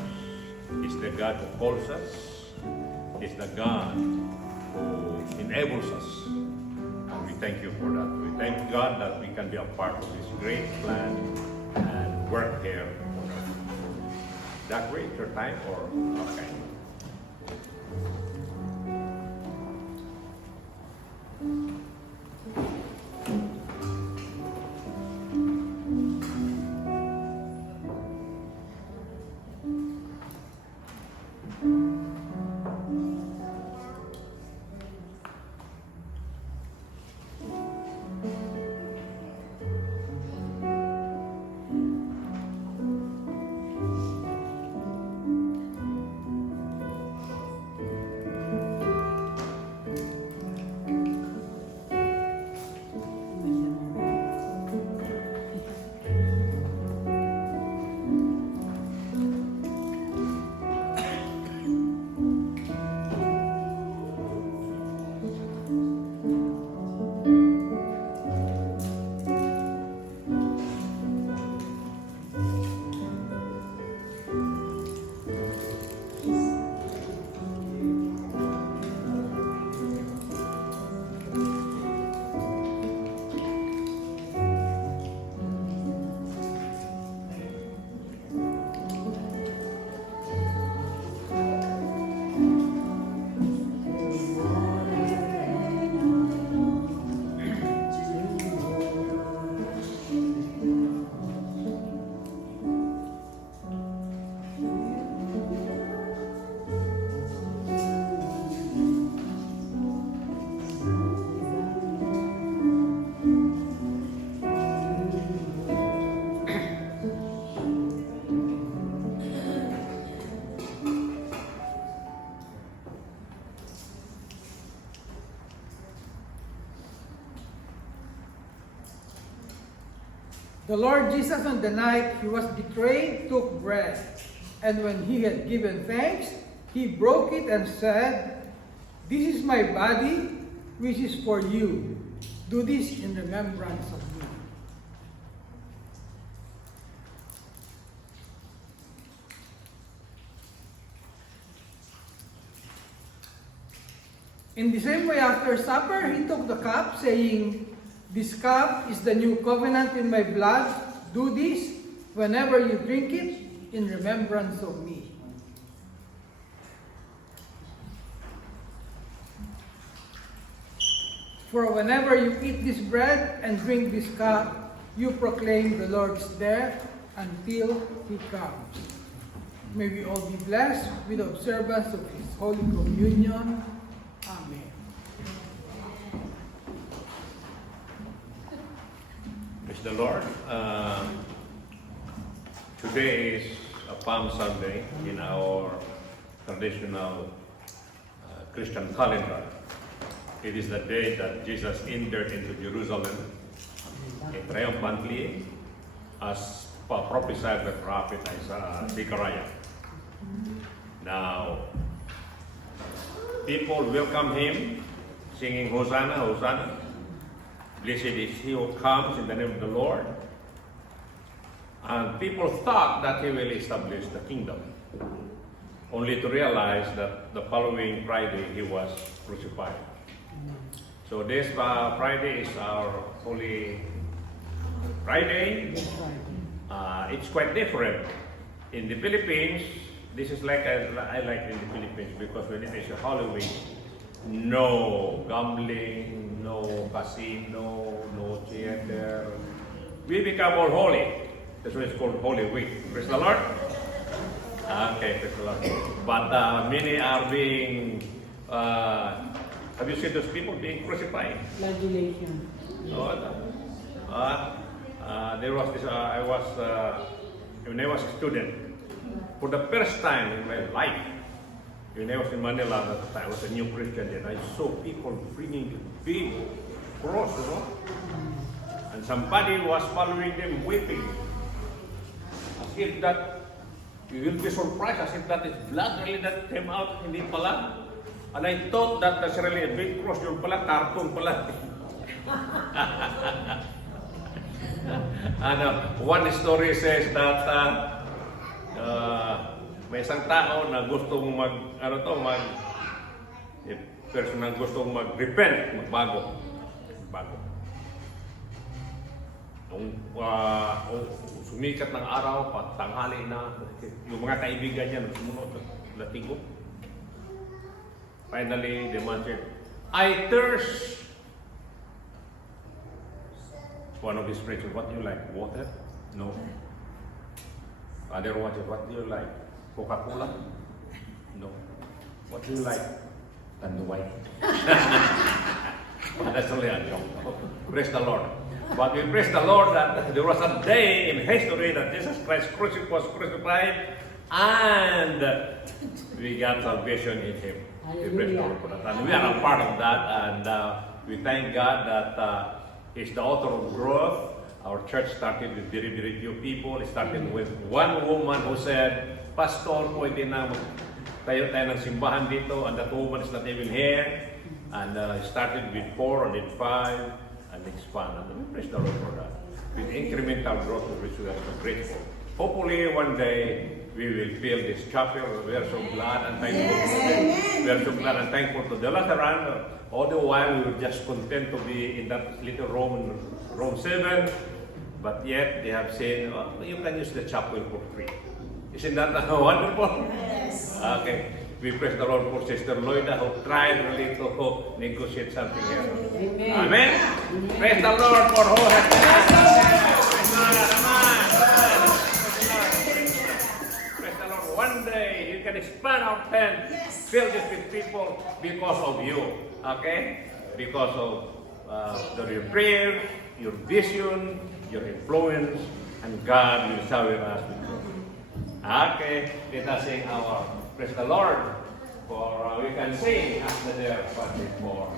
He's the God who calls us. He's the God who enables us. And we thank you for that. We thank God that we can be a part of this great plan and work here. That great your time or okay? The Lord Jesus, on the night He was betrayed, took bread, and when He had given thanks, He broke it and said, "This is my body, which is for you. Do this in remembrance of me. In the same way, after supper, he took the cup, saying, "This cup is the new covenant in my blood. Do this whenever you drink it in remembrance of me." For whenever you eat this bread and drink this cup, you proclaim the Lord's death until he comes. May we all be blessed with the observance of his Holy Communion. Amen. Praise the Lord. Today is a Palm Sunday in our traditional Christian calendar. It is the day that Jesus entered into Jerusalem triumphantly, as prophesied by prophet Zechariah. Now, people welcome him, singing Hosanna, Hosanna. Blessed is he who comes in the name of the Lord. And people thought that he will establish the kingdom, only to realize that the following Friday he was crucified. So this Friday is our Holy Friday. It's quite different. In the Philippines, this is like I like in the Philippines, because when it is a Halloween, no gambling, no casino, no theater. We become all holy. That's why it's called Holy Week. Praise the Lord. Okay, praise the Lord. But many are being. Have you seen those people being crucified? Flagellation. No. There was this. When I was a student, for the first time in my life, when I was in Manila, I was a new Christian, and I saw people bringing big cross, you know, and somebody was following them, weeping, as if that you will be surprised, as if that is blood really that came out, hindi pala. And I thought that that's really a big cross, yung pala, cartoon pala. And one story says that may isang tao na gustong person na gustong mag-repent, magbago. Nung sumikat ng araw, patanghali na, yung mga kaibigan niya nagsumunod, latigo. Finally, the man said, "I thirst." One of his friends said, "What do you like? Water?" "No." Other one said, "What do you like? Coca-Cola?" "No." "What do you like?" "Tanduay." That's only a joke. Praise the Lord. But we praise the Lord that there was a day in history that Jesus Christ was crucified, and we got salvation in Him. We praise the Lord for that. And we are a part of that, and we thank God that He's the author of growth. Our church started with very, very few people. It started with one woman who said, "Pastor, pwede na tayo ng simbahan dito," and that woman is not even here. And it started with 4 and then 5 and expand. And we praise the Lord for that. With incremental growth, which we are so grateful. Hopefully one day we will fill this chapel. We are so glad and thankful to them. We are so glad and thankful to the Lateran. All the while we were just content to be in that little Rome 7. But yet they have said, "Oh, you can use the chapel for free." Isn't that wonderful? Yes. Okay. We praise the Lord for Sister Loida, who tried really to negotiate something here. Amen. Amen. Praise the Lord for who has Praise the Lord. One day you can expand our tent, fill this with people because of you. Okay? Because of your prayer, your vision, your influence, and God will shower us with joy. Okay, let us sing our praise the Lord, for we can sing after there, but before.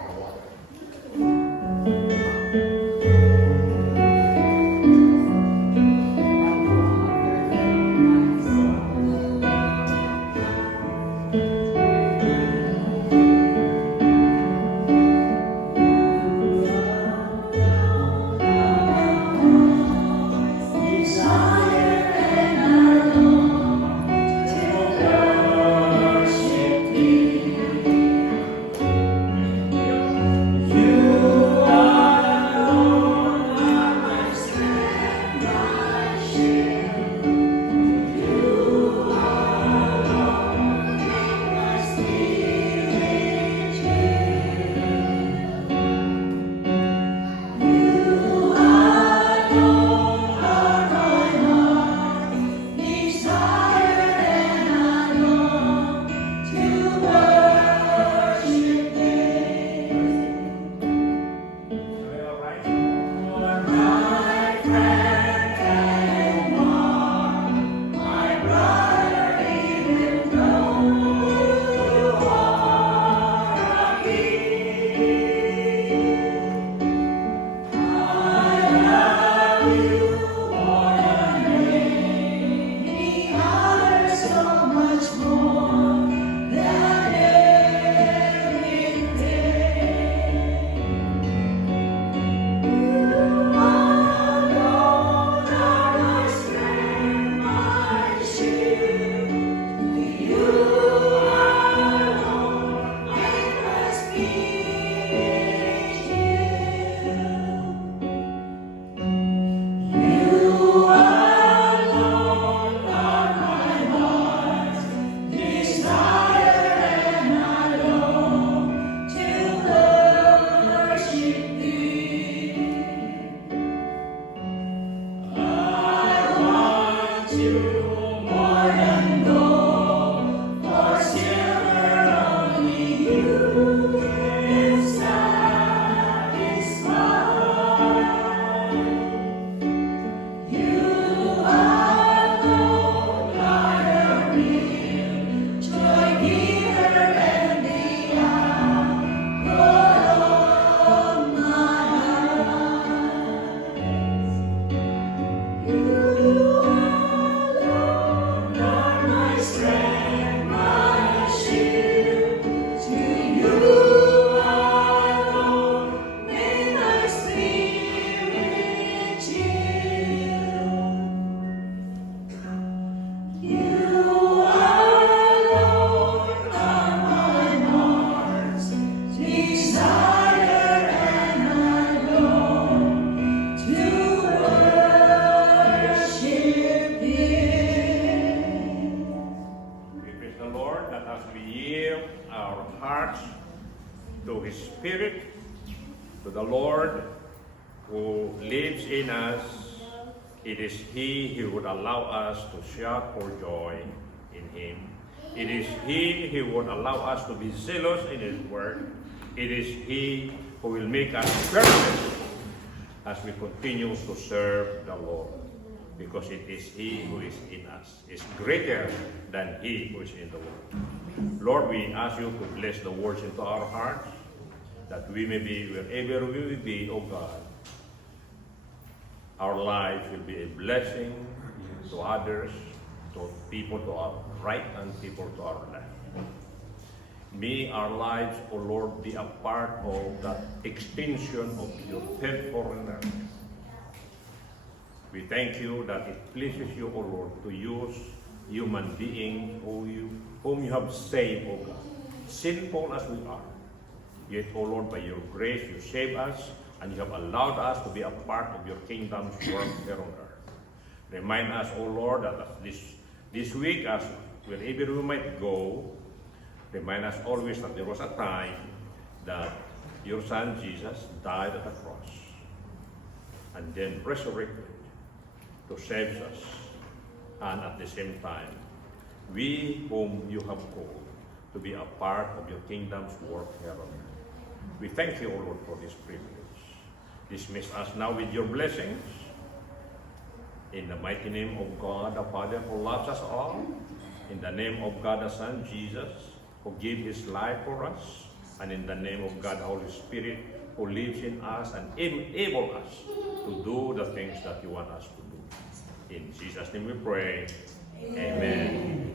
We praise the Lord that as we yield our hearts to His Spirit, to the Lord who lives in us, it is He who would allow us to shout for joy in Him. It is He who would allow us to be zealous in His word. It is He who will make us perfect as we continue to serve the Lord. Because it is He who is in us, is greater than He who is in the world. Lord, we ask you to bless the words into our hearts, that we may be wherever we will be, O God. Our lives will be a blessing to others, to people to our right and people to our left. May our lives, O Lord, be a part of that extension of your faithfulness. We thank you that it pleases you, O Lord, to use human beings whom you have saved, O God, sinful as we are. Yet, O Lord, by your grace, you save us, and you have allowed us to be a part of your kingdom's work here on earth. Remind us, O Lord, that this week, as wherever we might go, remind us always that there was a time that your Son Jesus died at the cross and then resurrected to save us, and at the same time, we whom you have called to be a part of your kingdom's work here on earth. We thank you, O Lord, for this privilege. Dismiss us now with your blessings. In the mighty name of God the Father, who loves us all, in the name of God the Son, Jesus, who gave his life for us, and in the name of God the Holy Spirit, who lives in us and enable us to do the things that you want us to do. In Jesus' name we pray. Amen.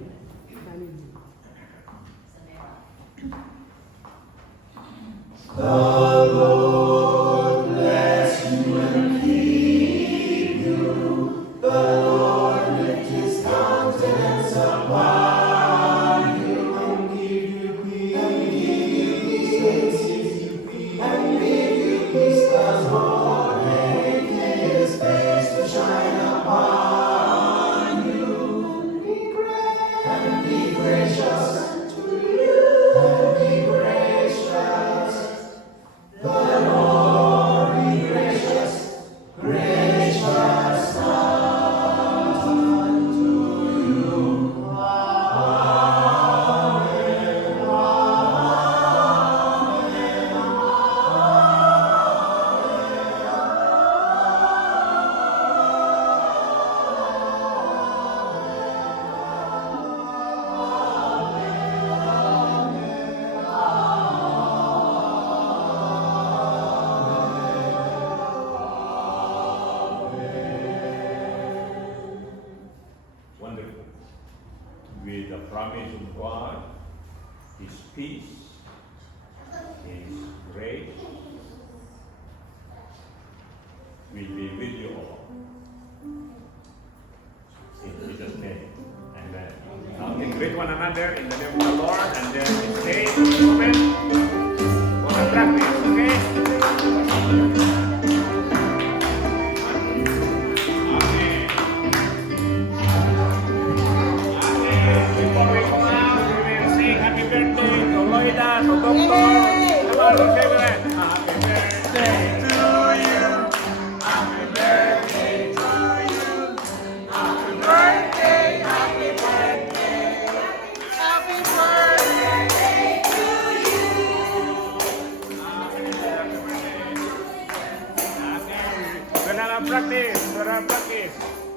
Wonderful. With the promise of God, His peace, His grace, will be with you all. In Jesus' name. Amen. Now, greet one another in the name of the Lord, and then stay for a moment for the practice, okay? Before we go out, we will sing happy birthday to Loida, to Doctor. Come on, let's say that. Happy birthday to you. Happy birthday to you. Happy birthday. Brother Pakis.